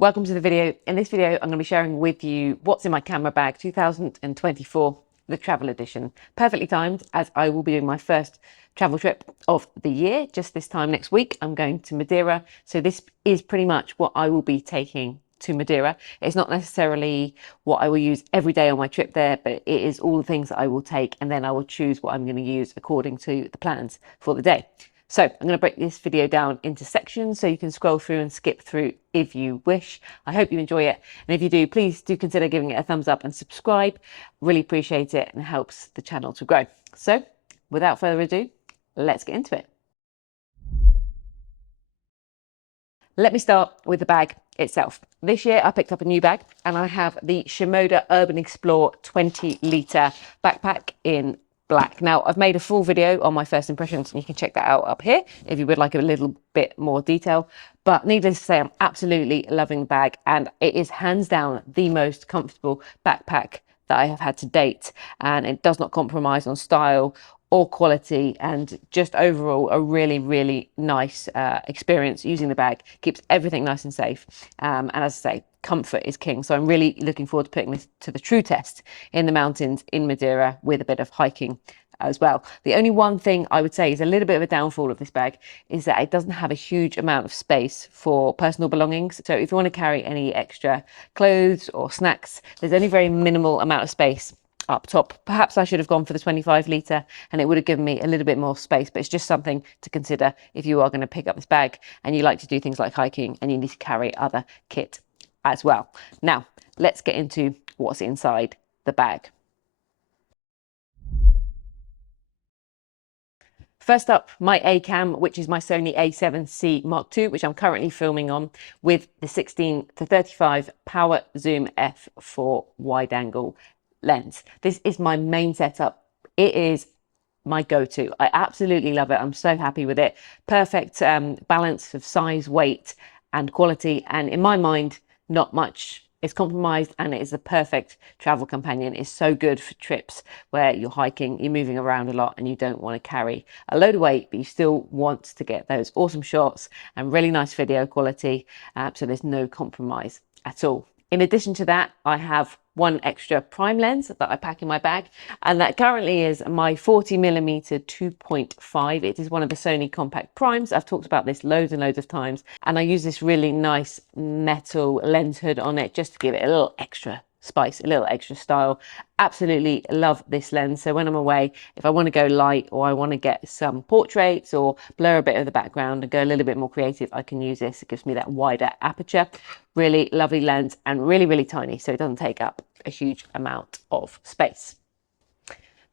Welcome to the video. In this video, I'm going to be sharing with you what's in my camera bag 2024, the travel edition. Perfectly timed, as I will be doing my first travel trip of the year. Just this time next week, I'm going to Madeira. So this is pretty much what I will be taking to Madeira. It's not necessarily what I will use every day on my trip there, but it is all the things that I will take, and then I will choose what I'm going to use according to the plans for the day. So I'm going to break this video down into sections so you can scroll through and skip through if you wish. I hope you enjoy it. And if you do, please do consider giving it a thumbs up and subscribe. Really appreciate it and helps the channel to grow. So without further ado, let's get into it. Let me start with the bag itself. This year I picked up a new bag and I have the Shimoda Urban Explore 20-litre backpack in black. Now, I've made a full video on my first impressions, and you can check that out up here if you would like a little bit more detail. But needless to say, I'm absolutely loving the bag, and it is hands down the most comfortable backpack that I have had to date, and it does not compromise on style or quality, and just overall a really nice experience using the bag. Keeps everything nice and safe, and as I say, comfort is king. So I'm really looking forward to putting this to the true test in the mountains in Madeira with a bit of hiking as well. The only one thing I would say is a little bit of a downfall of this bag is that it doesn't have a huge amount of space for personal belongings. So if you want to carry any extra clothes or snacks, there's only very minimal amount of space up top. Perhaps I should have gone for the 25-litre and it would have given me a little bit more space, but it's just something to consider if you are going to pick up this bag and you like to do things like hiking and you need to carry other kit as well. Now, let's get into what's inside the bag. First up, my A cam, which is my Sony A7C Mark II, which I'm currently filming on with the 16-35 power zoom f4 wide angle lens. This is my main setup. It is my go-to. I absolutely love it. I'm so happy with it. Perfect balance of size, weight and quality, and in my mind not much is compromised, and it is the perfect travel companion. It's so good for trips where you're hiking, you're moving around a lot and you don't want to carry a load of weight, but you still want to get those awesome shots and really nice video quality, so there's no compromise at all. In addition to that, I have one extra prime lens that I pack in my bag, and that currently is my 40mm 2.5. It is one of the Sony compact primes. I've talked about this loads and loads of times, and I use this really nice metal lens hood on it just to give it a little extra spice, a little extra style. Absolutely love this lens. So when I'm away, if I want to go light or I want to get some portraits or blur a bit of the background and go a little bit more creative, I can use this. It gives me that wider aperture. Really lovely lens and really tiny, so it doesn't take up a huge amount of space.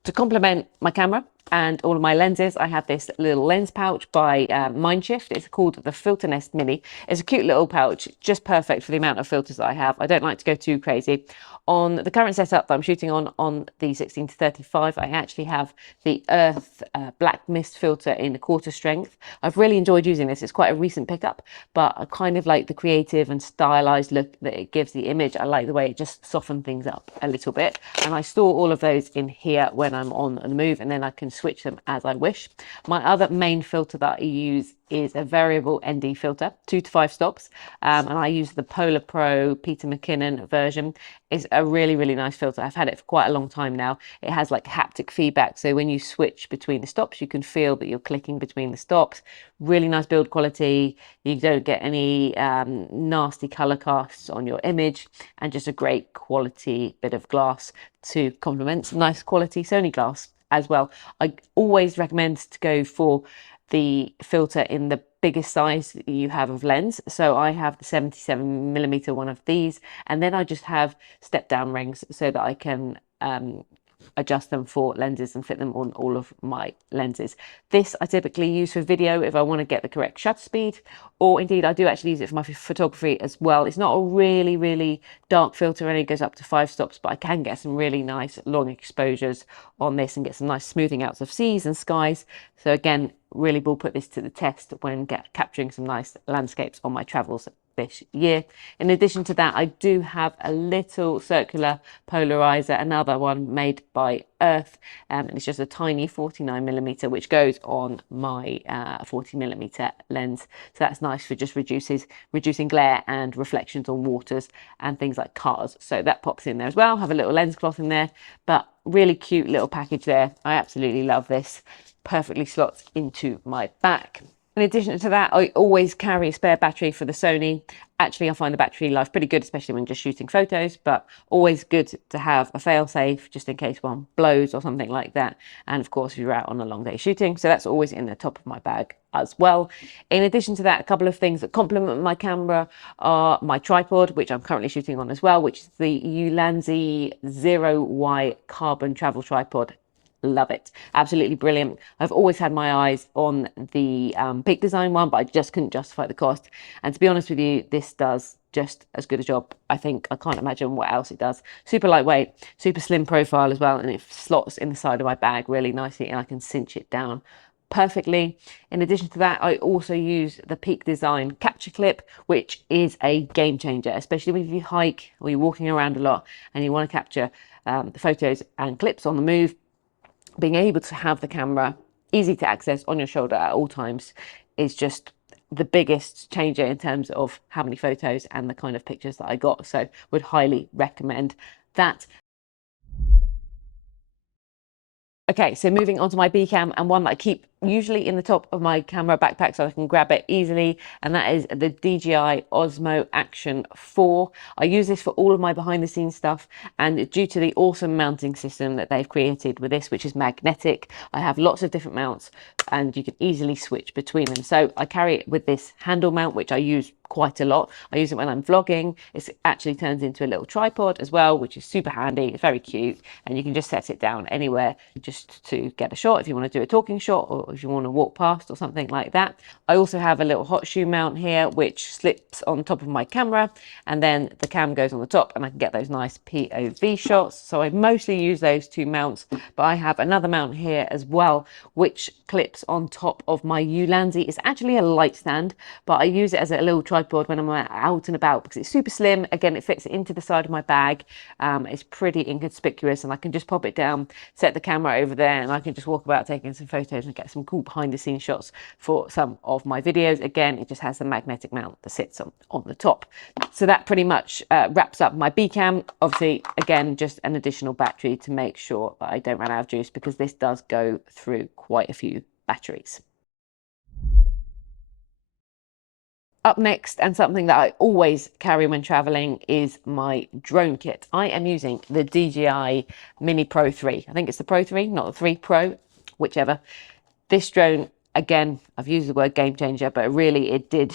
To complement my camera and all of my lenses, I have this little lens pouch by Mindshift. It's called the Filter Nest Mini. It's a cute little pouch, just perfect for the amount of filters that I have. I don't like to go too crazy. On the current setup that I'm shooting on the 16-35, I actually have the Earth Black Mist filter in a quarter strength. I've really enjoyed using this. It's quite a recent pickup, but I kind of like the creative and stylized look that it gives the image. I like the way it just softened things up a little bit. And I store all of those in here when I'm on the move, and then I can switch them as I wish. My other main filter that I use is a variable ND filter, 2 to 5 stops, and I use the Polar Pro Peter McKinnon version. It's a really nice filter. I've had it for quite a long time now. It has like haptic feedback, so when you switch between the stops, you can feel that you're clicking between the stops. Really nice build quality. You don't get any nasty color casts on your image, and just a great quality bit of glass to complement some nice quality Sony glass as well. I always recommend to go for the filter in the biggest size that you have of lens. So I have the 77mm one of these, and then I just have step down rings so that I can adjust them for lenses and fit them on all of my lenses. This I typically use for video if I want to get the correct shutter speed, or indeed I do actually use it for my photography as well. It's not a really dark filter, and it goes up to 5 stops, but I can get some really nice long exposures on this and get some nice smoothing outs of seas and skies. So again, really will put this to the test when capturing some nice landscapes on my travels this year. In addition to that, I do have a little circular polarizer, another one made by Earth, and it's just a tiny 49mm, which goes on my 40mm lens. So that's nice for just reducing glare and reflections on waters and things like cars. So that pops in there as well. Have a little lens cloth in there, but really cute little package there. I absolutely love this. Perfectly slots into my back. In addition to that, I always carry a spare battery for the Sony. Actually, I find the battery life pretty good, especially when just shooting photos, but always good to have a fail-safe just in case one blows or something like that. And of course, if you're out on a long day shooting, so that's always in the top of my bag as well. In addition to that, a couple of things that complement my camera are my tripod, which I'm currently shooting on as well, which is the Ulanzi 0Y carbon travel tripod. Love it. Absolutely brilliant. I've always had my eyes on the Peak Design one, but I just couldn't justify the cost. And to be honest with you, this does just as good a job. I think I can't imagine what else it does. Super lightweight, super slim profile as well, and it slots in the side of my bag really nicely, and I can cinch it down perfectly. In addition to that, I also use the Peak Design capture clip, which is a game changer, especially if you hike or you're walking around a lot and you want to capture the photos and clips on the move. Being able to have the camera easy to access on your shoulder at all times is just the biggest changer in terms of how many photos and the kind of pictures that I got. So would highly recommend that. Okay, so moving on to my B cam, and one that I keep usually in the top of my camera backpack so I can grab it easily, and that is the DJI Osmo Action 4. I use this for all of my behind the scenes stuff, and due to the awesome mounting system that they've created with this, which is magnetic, I have lots of different mounts and you can easily switch between them. So I carry it with this handle mount, which I use quite a lot. I use it when I'm vlogging. It actually turns into a little tripod as well, which is super handy. It's very cute, and you can just set it down anywhere just to get a shot if you want to do a talking shot, or if you want to walk past or something like that. I also have a little hot shoe mount here, which slips on top of my camera, and then the cam goes on the top, and I can get those nice POV shots. So I mostly use those two mounts, but I have another mount here as well, which clips on top of my Ulanzi. It's actually a light stand, but I use it as a little tripod when I'm out and about because it's super slim. Again, it fits into the side of my bag. It's pretty inconspicuous, and I can just pop it down, set the camera over there, and I can just walk about taking some photos and get some cool behind the scenes shots for some of my videos. Again, it just has the magnetic mount that sits on the top. So that pretty much wraps up my B cam. Obviously, again, just an additional battery to make sure that I don't run out of juice, because this does go through quite a few batteries. Up next, and something that I always carry when traveling, is my drone kit. I am using the DJI Mini Pro 3. I think it's the Pro 3, not the 3 Pro, whichever. This drone, again, I've used the word game changer, but really it did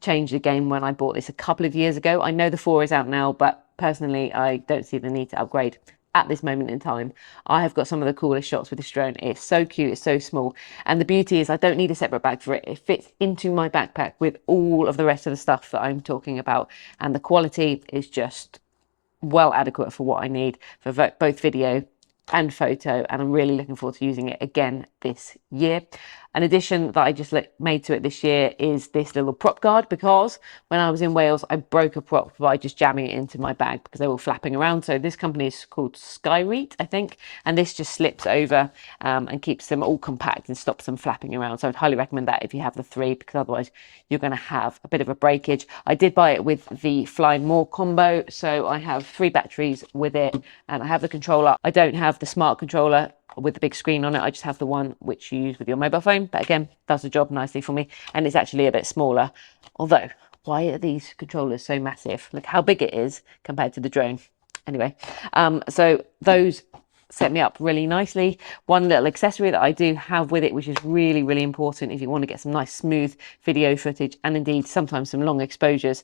change the game when I bought this a couple of years ago. I know the 4 is out now, but personally, I don't see the need to upgrade at this moment in time. I have got some of the coolest shots with this drone. It's so cute, it's so small, and the beauty is I don't need a separate bag for it. It fits into my backpack with all of the rest of the stuff that I'm talking about, and the quality is just well adequate for what I need for both video and photo, and I'm really looking forward to using it again this year. An addition that I just made to it this year is this little prop guard, because when I was in Wales I broke a prop by just jamming it into my bag because they were flapping around. So this company is called Skyreet, I think, and this just slips over and keeps them all compact and stops them flapping around. So I'd highly recommend that if you have the 3, because otherwise you're going to have a bit of a breakage. I did buy it with the Fly More combo, so I have 3 batteries with it, and I have the controller. I don't have the smart controller with the big screen on it. I just have the one which you use with your mobile phone, but again, does the job nicely for me, and it's actually a bit smaller. Although, why are these controllers so massive? Look how big it is compared to the drone. Anyway, so those set me up really nicely. One little accessory that I do have with it, which is really, really important if you want to get some nice smooth video footage, and indeed sometimes some long exposures,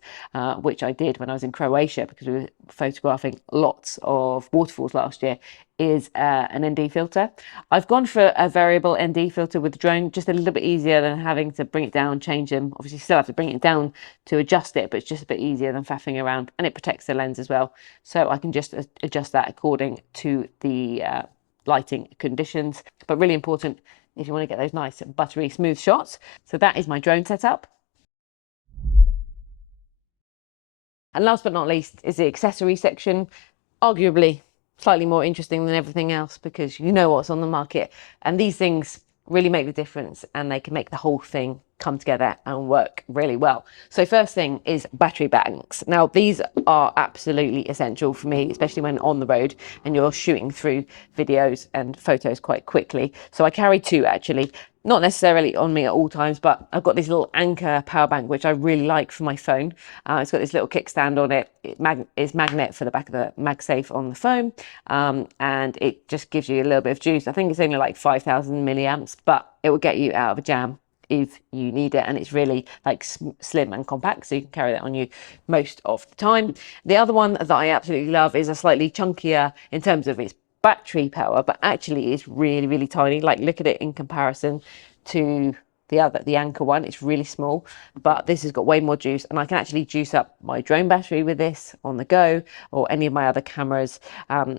which I did when I was in Croatia because we were photographing lots of waterfalls last year, is an ND filter. I've gone for a variable ND filter with the drone, just a little bit easier than having to bring it down, change them. Obviously, you still have to bring it down to adjust it, but it's just a bit easier than faffing around, and it protects the lens as well. So I can just adjust that according to the lighting conditions. But really important if you want to get those nice buttery smooth shots. So that is my drone setup. And last but not least is the accessory section, arguably slightly more interesting than everything else because you know what's on the market, and these things really make the difference and they can make the whole thing come together and work really well. So first thing is battery banks. Now these are absolutely essential for me, especially when on the road and you're shooting through videos and photos quite quickly. So I carry two actually. Not necessarily on me at all times, but I've got this little Anchor power bank, which I really like for my phone. It's got this little kickstand on it. It's magnet for the back of the MagSafe on the phone. And it just gives you a little bit of juice. I think it's only like 5,000 milliamps, but it will get you out of a jam if you need it, and it's really like slim and compact, so you can carry that on you most of the time. The other one that I absolutely love is a slightly chunkier in terms of its battery power, but actually it's really, really tiny. Like look at it in comparison to the Anchor one. It's really small, but this has got way more juice, and I can actually juice up my drone battery with this on the go, or any of my other cameras.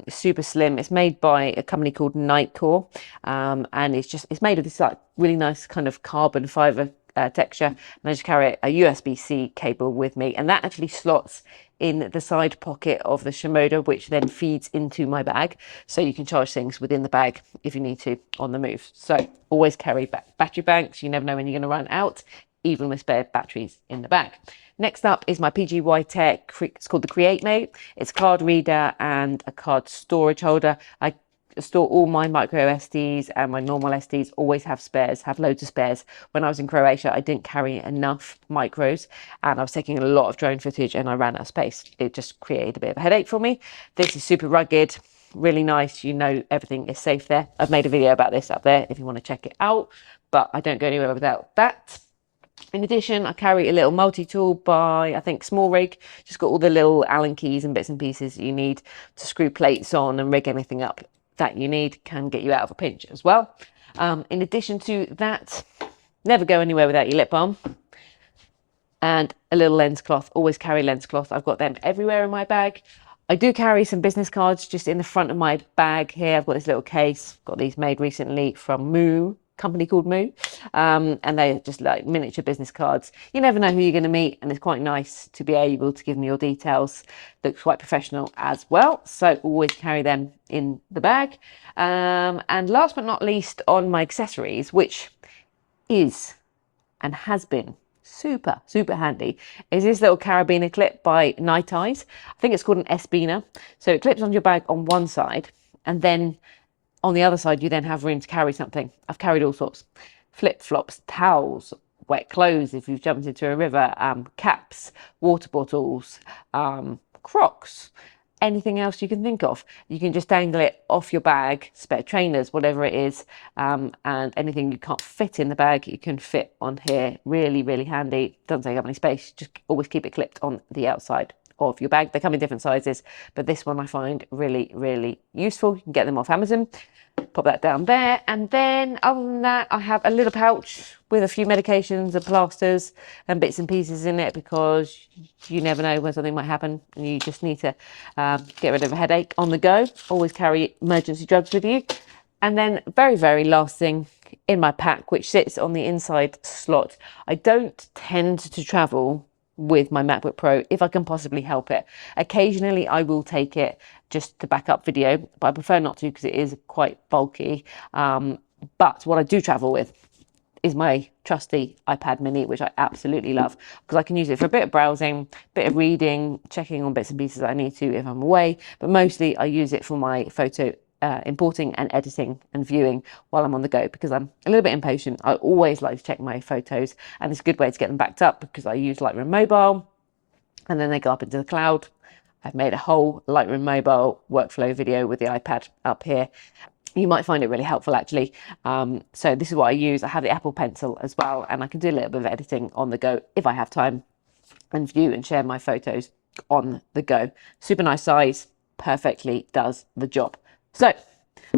Super slim. It's made by a company called Nightcore, and it's made of this like really nice kind of carbon fiber texture, and I just carry a USB-C cable with me, and that actually slots in the side pocket of the Shimoda, which then feeds into my bag, so you can charge things within the bag if you need to on the move. So always carry battery banks. You never know when you're going to run out, even with spare batteries in the bag. Next up is my PGY Tech. It's called the Create Mate. It's a card reader and a card storage holder. I store all my micro SDs and my normal SDs, always have spares, have loads of spares. When I was in Croatia, I didn't carry enough micros and I was taking a lot of drone footage and I ran out of space. It just created a bit of a headache for me. This is super rugged, really nice. You know, everything is safe there. I've made a video about this up there if you want to check it out, but I don't go anywhere without that. In addition, I carry a little multi-tool by, I think, Small Rig. Just got all the little Allen keys and bits and pieces you need to screw plates on and rig anything up that you need. Can get you out of a pinch as well. In addition to that, never go anywhere without your lip balm. And a little lens cloth. Always carry lens cloth. I've got them everywhere in my bag. I do carry some business cards just in the front of my bag here. I've got this little case. Got these made recently from company called Moo, and they're just like miniature business cards. You never know who you're going to meet, and it's quite nice to be able to give them your details. Looks quite professional as well, so always carry them in the bag. And last but not least, on my accessories, which is and has been super handy, is this little carabiner clip by Night Eyes. I think it's called an S-biner. So it clips on your bag on one side, and then on the other side, you then have room to carry something. I've carried all sorts. Flip-flops, towels, wet clothes if you've jumped into a river, caps, water bottles, Crocs, anything else you can think of. You can just dangle it off your bag, spare trainers, whatever it is, and anything you can't fit in the bag, you can fit on here. Really handy. Doesn't take up any space. Just always keep it clipped on the outside of your bag. They come in different sizes, but this one I find really useful. You can get them off Amazon. Pop that down there, and then other than that, I have a little pouch with a few medications and plasters and bits and pieces in it, because you never know when something might happen and you just need to get rid of a headache on the go. Always carry emergency drugs with you. And then very last thing in my pack, which sits on the inside slot. I don't tend to travel with my MacBook Pro if I can possibly help it. Occasionally I will take it just to back up video, but I prefer not to because it is quite bulky. But what I do travel with is my trusty iPad mini, which I absolutely love because I can use it for a bit of browsing, bit of reading, checking on bits and pieces I need to if I'm away, but mostly I use it for my photo importing and editing and viewing while I'm on the go, because I'm a little bit impatient. I always like to check my photos, and it's a good way to get them backed up because I use Lightroom Mobile and then they go up into the cloud. I've made a whole Lightroom Mobile workflow video with the iPad up here. You might find it really helpful actually. So this is what I use. I have the Apple Pencil as well, and I can do a little bit of editing on the go if I have time, and view and share my photos on the go. Super nice size, perfectly does the job. So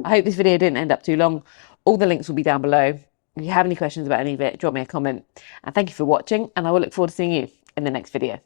I hope this video didn't end up too long. All the links will be down below. If you have any questions about any of it, drop me a comment. And thank you for watching, and I will look forward to seeing you in the next video.